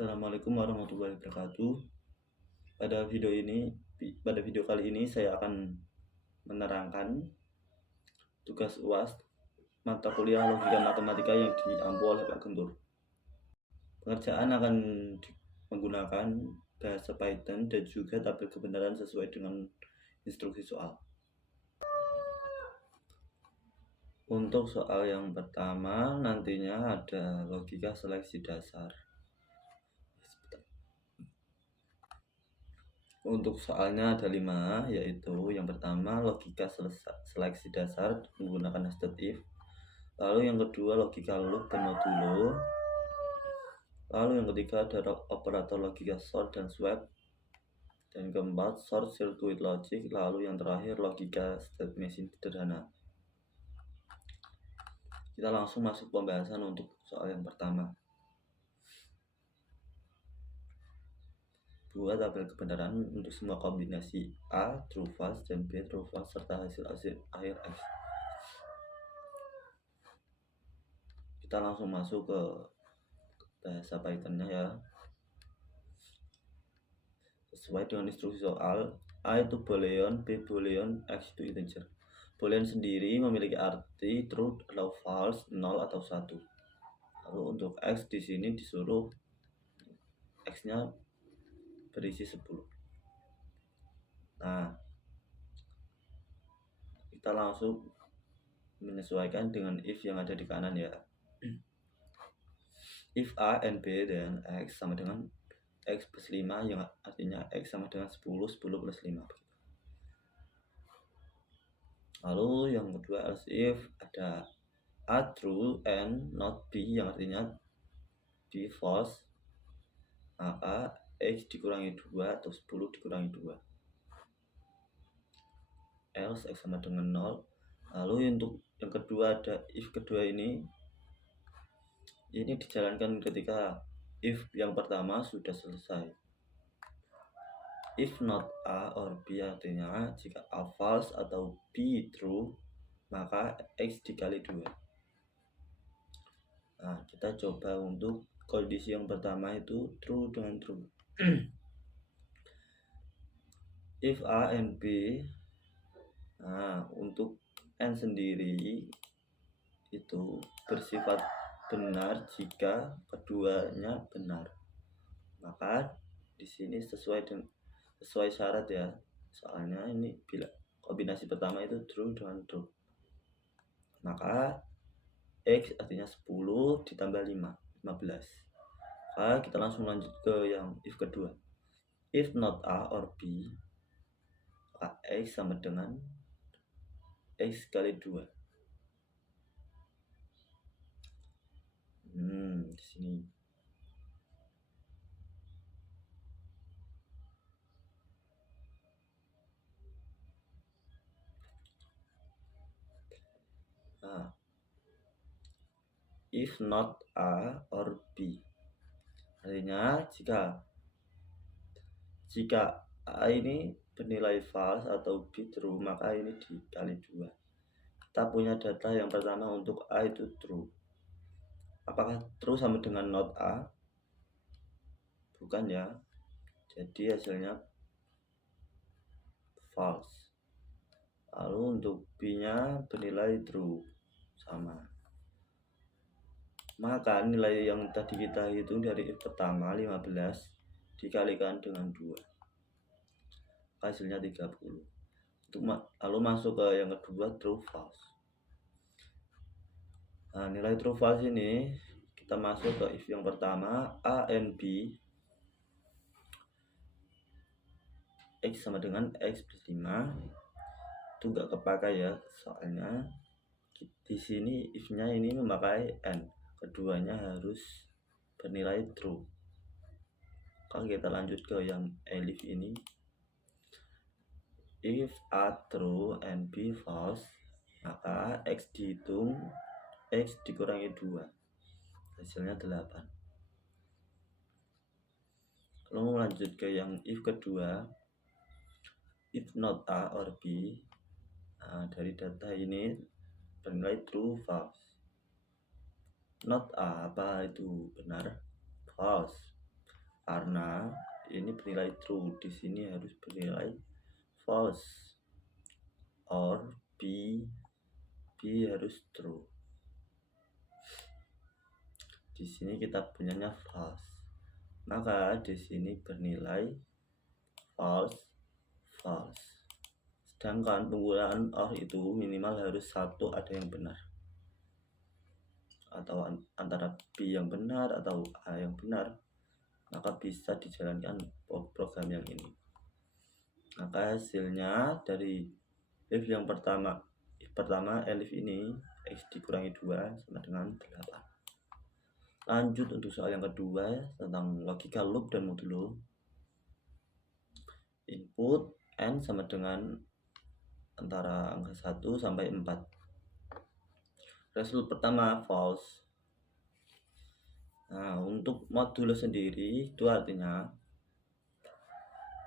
Assalamualaikum warahmatullahi wabarakatuh. Pada video kali ini saya akan menerangkan tugas UAS mata kuliah logika matematika yang diampu oleh Pak Guntur. Pengerjaan akan menggunakan bahasa Python dan juga tabel kebenaran sesuai dengan instruksi soal. Untuk soal yang pertama nantinya ada logika seleksi dasar. Untuk soalnya ada 5, yaitu yang pertama logika seleksi dasar menggunakan nested if, lalu yang kedua logika loop dan modulo, lalu yang ketiga ada operator logika sort dan swap, dan keempat short circuit logic, lalu yang terakhir logika state machine sederhana. Kita langsung masuk pembahasan untuk soal yang pertama. Buat tabel kebenaran untuk semua kombinasi A true false dan B true false serta hasil akhir X. Kita langsung masuk ke bahasa Pythonnya ya. Sesuai dengan instruksi soal, A itu boolean, B boolean, X itu integer. Boolean sendiri memiliki arti true atau false, 0 atau 1. Lalu untuk X di sini disuruh X-nya berisi 10. Nah, kita langsung menyesuaikan dengan if yang ada di kanan ya. If A and B dan X sama dengan X plus 5, yang artinya X sama dengan 10, 10 plus 5. Lalu yang kedua else if ada A true and not B, yang artinya B false, maka X dikurangi 2 atau 10 dikurangi 2. Else X sama dengan 0. Lalu untuk yang kedua ada if kedua ini dijalankan ketika if yang pertama sudah selesai. If not A or B, artinya jika A false atau B true, maka X dikali 2. Nah, kita coba untuk kondisi yang pertama itu true dengan true. If A and B, nah untuk N sendiri itu bersifat benar jika keduanya benar, maka di sini sesuai syarat ya, soalnya ini bila kombinasi pertama itu true dengan true, maka X artinya 10 ditambah 5, 15. Maka kita langsung lanjut ke yang if kedua. If not A or B, maka X sama dengan X kali 2. Di sini. Nah, if not A or B, artinya jika A ini bernilai false atau B true, maka ini dikali 2. Kita punya data yang pertama untuk A itu true. Apakah true sama dengan not A? Bukan ya. Jadi hasilnya false. Lalu untuk B-nya bernilai true, sama. Maka nilai yang tadi kita hitung dari if pertama 15 dikalikan dengan 2, hasilnya 30. Lalu masuk ke yang kedua true false. Nah, nilai true false ini kita masuk ke if yang pertama A and B, X sama dengan X plus 5, itu enggak kepakai ya, soalnya di sini if-nya ini memakai N, keduanya harus bernilai true. Kalau kita lanjut ke yang elif ini, if A true and B false, maka X dihitung, X dikurangi 2, hasilnya 8. Lalu lanjut ke yang if kedua, if not A or B. Nah, dari data ini bernilai true false. Not A, apa itu benar? False. karena ini bernilai true, di sini harus bernilai false, or B harus true. Di sini kita punyanya false, maka di sini bernilai false. Sedangkan penggunaan or itu minimal harus satu ada yang benar, atau antara B yang benar atau A yang benar, maka bisa dijalankan program yang ini. Maka hasilnya dari if yang pertama elif ini X dikurangi 2 sama dengan 8. Lanjut untuk soal yang kedua tentang logika loop dan modulo. Input N sama dengan antara angka 1 sampai 4. Result pertama false. Nah, untuk modulo sendiri itu artinya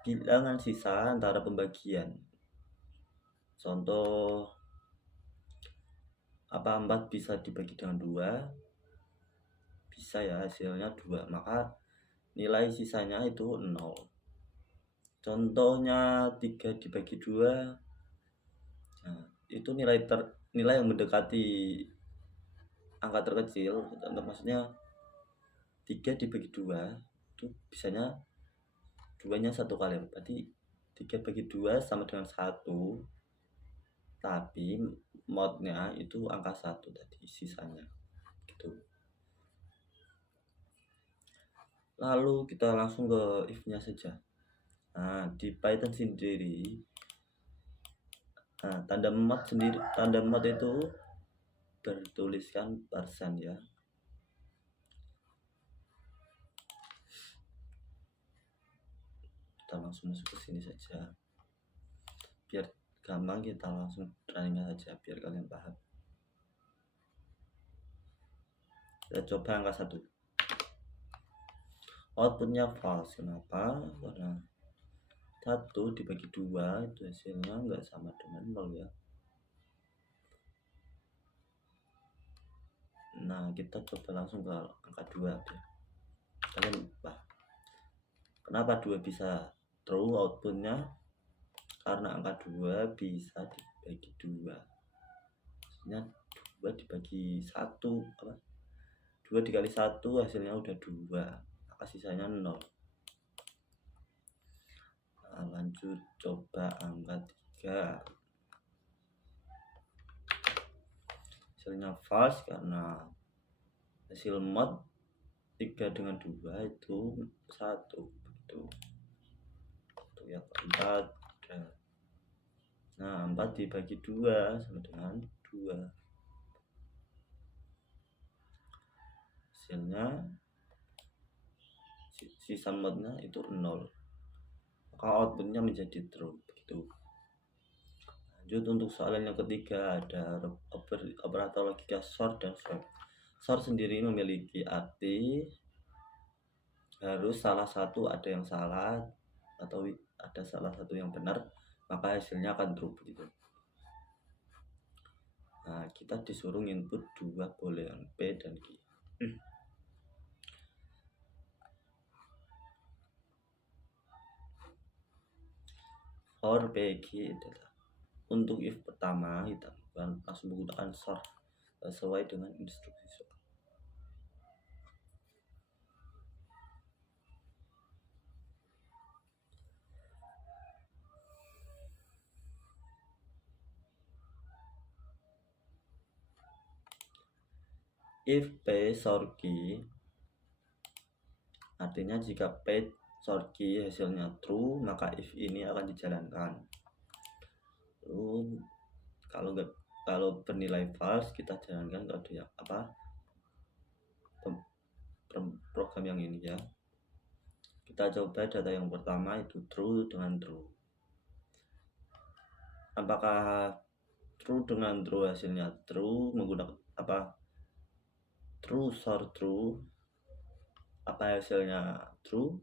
bilangan sisa antara pembagian. Contoh 4 bisa dibagi dengan 2? Bisa ya, hasilnya 2, maka nilai sisanya itu 0. Contohnya 3 dibagi 2, nah, itu nilai yang mendekati angka terkecil. Contoh maksudnya 3 dibagi 2 itu bisanya 2-nya 1 kali, berarti 3 bagi 2 sama dengan 1, tapi modnya itu angka 1 tadi sisanya gitu. Lalu kita langsung ke if-nya saja. Nah, di Python sendiri, tanda mod itu bertuliskan persen ya. Kita langsung masuk ke sini saja, biar gampang, kita langsung runningnya saja biar kalian paham. Kita coba angka 1. Outputnya false. Kenapa? Karena 1 dibagi 2 itu hasilnya enggak sama dengan 0 ya. Nah, kita coba langsung ke angka 2 ya. Kalian kenapa 2 bisa true outputnya? Karena angka 2 bisa dibagi 2. Maksudnya 2 dibagi 1, 2 dikali 1 hasilnya udah 2, maka sisanya 0. Nah, lanjut coba angka 3. Hasilnya false karena hasil mod 3 dengan 2 itu 1 begitu. Untuk yang keempat, nah 4 dibagi 2 sama dengan 2. Hasilnya sisa modnya itu 0, maka outputnya menjadi true begitu. Lanjut untuk soal yang ketiga, ada operator logika sort dan swap. Sort sendiri memiliki arti harus salah satu ada yang salah atau ada salah satu yang benar, maka hasilnya akan true begitu. Nah, kita disuruh input 2 boolean P dan Q. For P, Q adalah untuk if pertama kita langsung menggunakan sort sesuai dengan instruksi soal. If P sort Q, artinya jika P sort Q hasilnya true, maka if ini akan dijalankan. Lalu kalau bernilai false, kita jalankan kode yang program yang ini ya. Kita coba data yang pertama itu true dengan true. Apakah true dengan true hasilnya true menggunakan true sort true? Apa hasilnya true?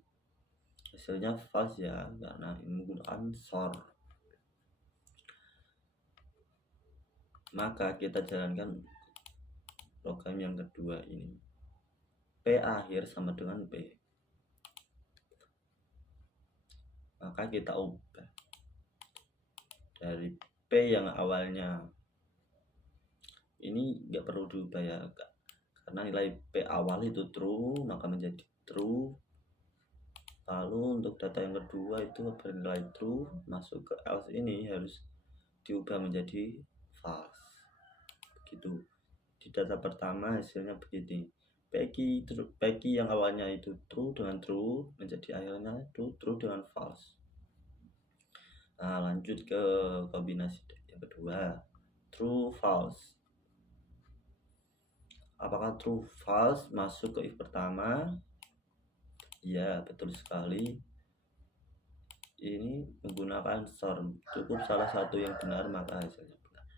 Hasilnya false ya, karena ini menggunakan sort. Maka kita jalankan program yang kedua ini. P akhir sama dengan P. maka kita ubah dari P yang awalnya ini nggak perlu diubah ya, karena nilai P awal itu true maka menjadi true. Lalu untuk data yang kedua itu bernilai true, masuk ke else ini harus diubah menjadi false. Begitu. Di data pertama hasilnya begini. Peki yang awalnya itu true dengan true menjadi akhirnya itu true dengan false. Nah, lanjut ke kombinasi yang kedua. True false. Apakah true false masuk ke if pertama? Ya, betul sekali. Ini menggunakan SORM. Cukup salah satu yang benar maka hasilnya benar.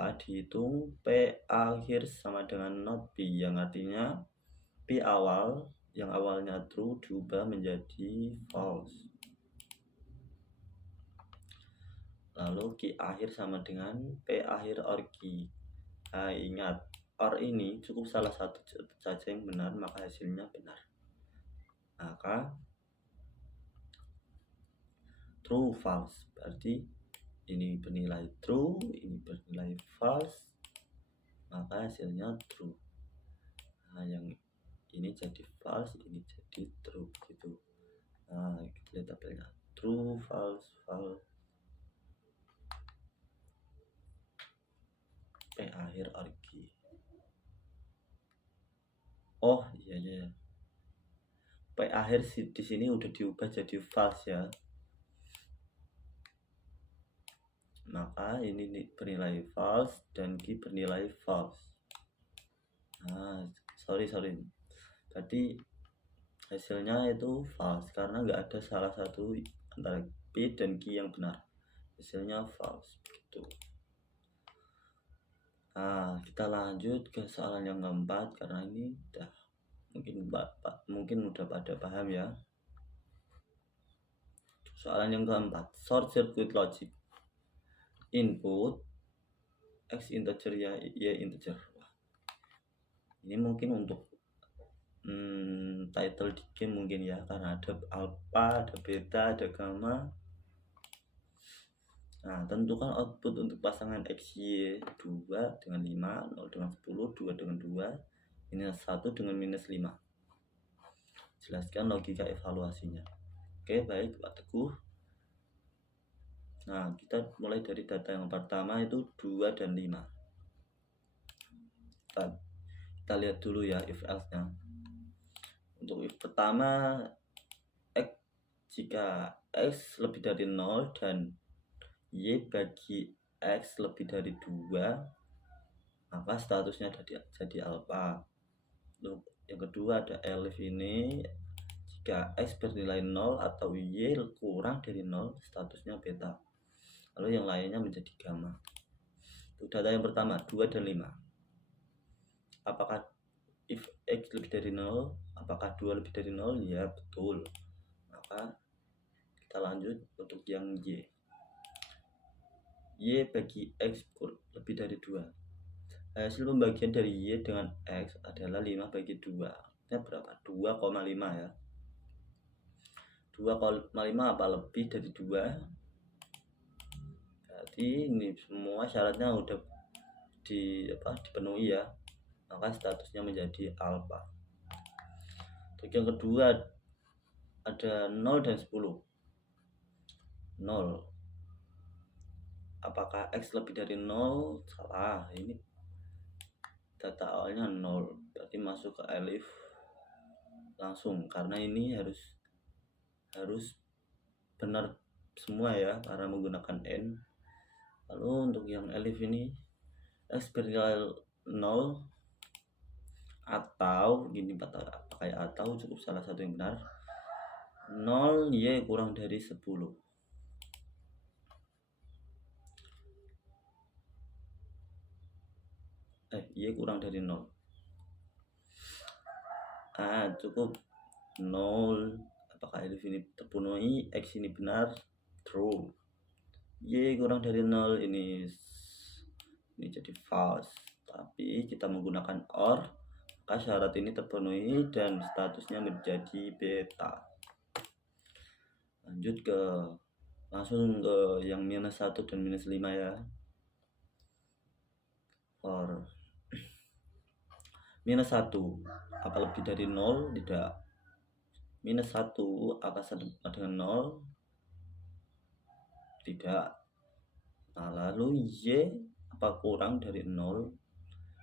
A dihitung P akhir sama dengan not P, yang artinya P awal yang awalnya true diubah menjadi false. Lalu Q akhir sama dengan P akhir or Q. Nah, ingat, or ini cukup salah satu saja yang benar maka hasilnya benar. Maka true false berarti ini bernilai true, ini bernilai false, maka hasilnya true. Nah, yang ini jadi false, ini jadi true gitu. Nah, kita lihat tabelnya. True, false, false. P akhir or Q. Oh iya. P akhir di sini udah diubah jadi false ya. Maka ini bernilai false dan Q bernilai false. Nah, sorry. Tadi hasilnya itu false karena nggak ada salah satu antara P dan Q yang benar. Hasilnya false begitu. Nah, kita lanjut ke soalan yang keempat karena ini udah mungkin udah pada paham ya. Soalan yang keempat, short circuit logic. Input X integer ya, Y integer. Ini mungkin untuk title di game mungkin ya, karena ada alpha, ada beta, ada gamma. Nah, tentukan output untuk pasangan X, Y 2 dengan 5, 0 dengan 10, 2 dengan 2, minus 1 dengan minus 5. Jelaskan logika evaluasinya. Oke, baik Pak Teguh. Nah, kita mulai dari data yang pertama itu 2 dan 5. Kita lihat dulu ya if else-nya. Untuk if pertama, jika X lebih dari 0 dan Y bagi X lebih dari 2, maka statusnya jadi alpha. Untuk yang kedua ada elif ini, jika X bernilai 0 atau Y kurang dari 0, statusnya beta. Lalu yang lainnya menjadi gamma. Untuk data yang pertama 2 dan 5. Apakah if X lebih dari 0, apakah 2 lebih dari 0? Ya, betul. Maka kita lanjut untuk yang Y. Y bagi X lebih dari 2. Hasil pembagian dari Y dengan X adalah 5 bagi 2. Ini berapa? 2,5 ya. 2,5 apa lebih dari 2? Berarti ini semua syaratnya udah dipenuhi ya. Maka statusnya menjadi alpha. Untuk yang kedua ada 0 dan 10. 0. Apakah X lebih dari 0? Salah. Ini data awalnya 0. Berarti masuk ke elif langsung karena ini harus benar semua ya karena menggunakan n. Lalu untuk yang elif ini X bernilai 0 atau gini pakai atau cukup salah satu yang benar. 0 Y kurang dari 10. Y kurang dari 0. Cukup 0. Apakah elif ini terpenuhi? X ini benar, true. Y kurang dari 0 ini jadi false. Tapi kita menggunakan OR, maka syarat ini terpenuhi dan statusnya menjadi beta. Lanjut ke langsung ke yang -1 dan -5 ya. For -1 apa lebih dari 0? Tidak. -1 apa sama dengan 0? Tidak. Nah, lalu Y apa kurang dari 0?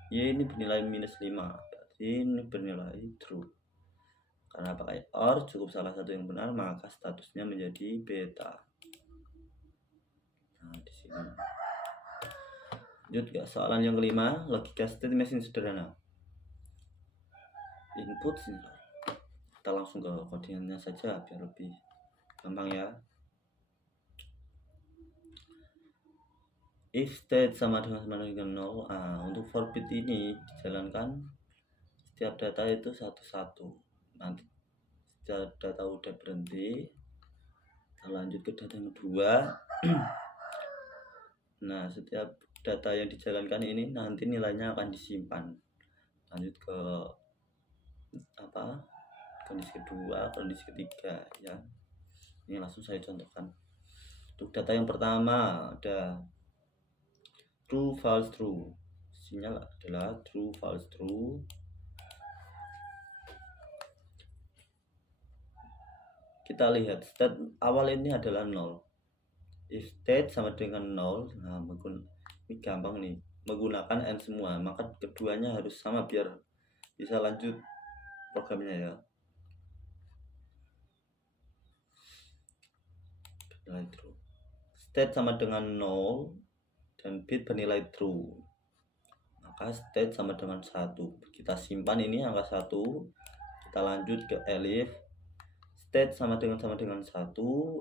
Y ini bernilai -5, berarti ini bernilai true. Karena pakai OR cukup salah satu yang benar, maka statusnya menjadi beta. Nah, di sini. Lanjut ke soalan yang kelima, logika state machine sederhana. Input kita langsung ke kodenya saja biar lebih gampang ya. If state sama dengan 0, untuk for bit ini dijalankan setiap data itu satu-satu. Nanti setiap data udah berhenti, kita lanjut ke data yang kedua. Nah, setiap data yang dijalankan ini nanti nilainya akan disimpan. Lanjut ke kondisi kedua, kondisi ketiga ya. Ini langsung saya contohkan. Untuk data yang pertama ada true false true. Sinyal adalah true false true. Kita lihat state awal ini adalah 0. If state sama dengan 0, nah ini gampang nih, menggunakan n semua, maka keduanya harus sama biar bisa lanjut programnya ya. Bernilai true. State sama dengan 0 dan bit bernilai true, maka state sama dengan 1. Kita simpan ini angka 1, kita lanjut ke elif. State sama dengan 1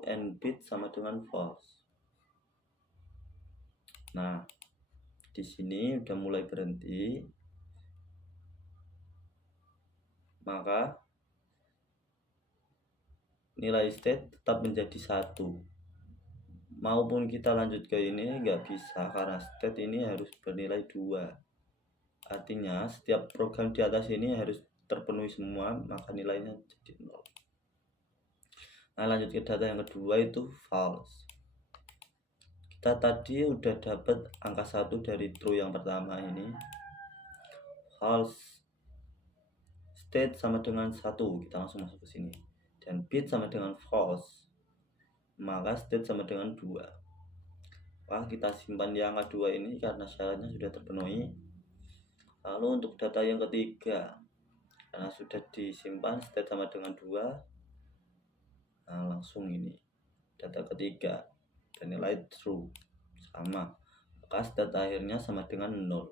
and bit sama dengan false. Nah, di sini udah mulai berhenti, maka nilai state tetap menjadi 1. Maupun kita lanjut ke ini nggak bisa karena state ini harus bernilai 2. Artinya setiap program di atas ini harus terpenuhi semua, maka nilainya jadi 0. Nah, lanjut ke data yang kedua itu false. Kita tadi udah dapat angka 1 dari true yang pertama ini. False. State sama dengan 1, kita langsung masuk ke sini. Dan bit sama dengan false, maka state sama dengan 2. Wah, kita simpan di angka 2 ini karena syaratnya sudah terpenuhi. Lalu untuk data yang ketiga, karena sudah disimpan state sama dengan 2, nah langsung ini data ketiga dan nilai true sama, maka data akhirnya sama dengan 0.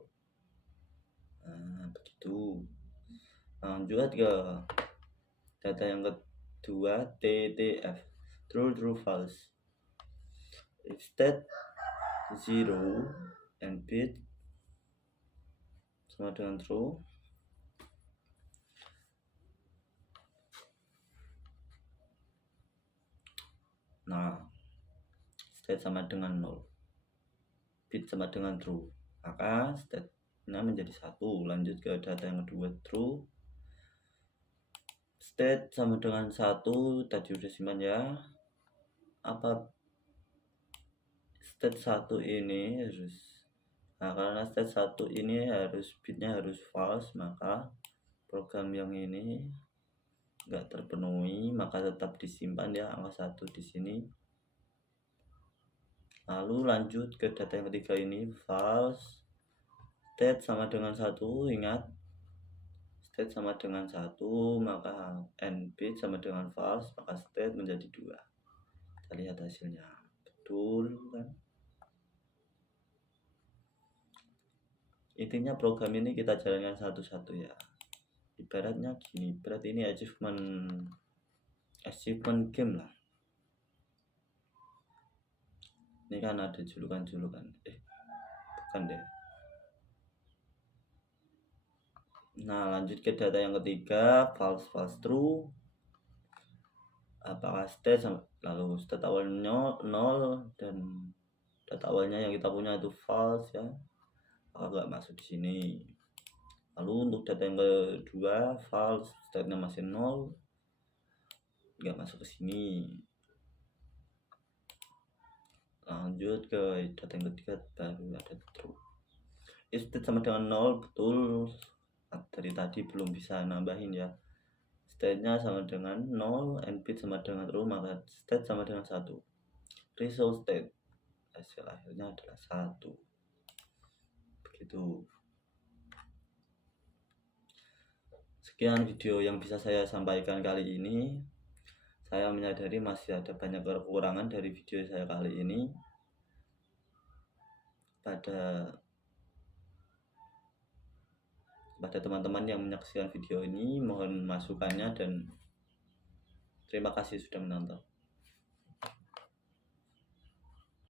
Nah, begitu. Lanjut ke data yang kedua, TTF, true false. If state 0 and bit sama dengan true, nah state sama dengan 0, bit sama dengan true, maka state-nya menjadi 1. Lanjut ke data yang kedua, true. State sama dengan 1, tadi udah simpan ya. Apa state 1 ini harus, nah karena state 1 ini harus bitnya harus false, maka program yang ini enggak terpenuhi, maka tetap disimpan ya angka 1 di sini. Lalu lanjut ke data yang ketiga ini, false. State sama dengan 1, ingat state sama dengan 1, maka n bit sama dengan false, maka state menjadi 2. Kita lihat hasilnya, betul kan? Intinya program ini kita jalankan satu-satu ya. Ibaratnya gini, berarti ini achievement game lah. Ini kan ada julukan-julukan, bukan deh. Nah, lanjut ke data yang ketiga, false true. Apakah state lalu state awalnya 0 dan data awalnya yang kita punya itu false ya, maka nggak masuk di sini. Lalu untuk data yang kedua, false, state-nya masih 0, nggak masuk ke sini. Lanjut ke data yang ketiga, baru ada true. If state sama dengan 0, betul. Dari tadi belum bisa nambahin ya. State-nya sama dengan 0, and bit sama dengan true, maka state sama dengan 1. Result state, hasil akhirnya adalah 1. Begitu. Sekian video yang bisa saya sampaikan kali ini. Saya menyadari masih ada banyak kekurangan dari video saya kali ini. Pada teman-teman yang menyaksikan video ini, mohon masukannya dan terima kasih sudah menonton.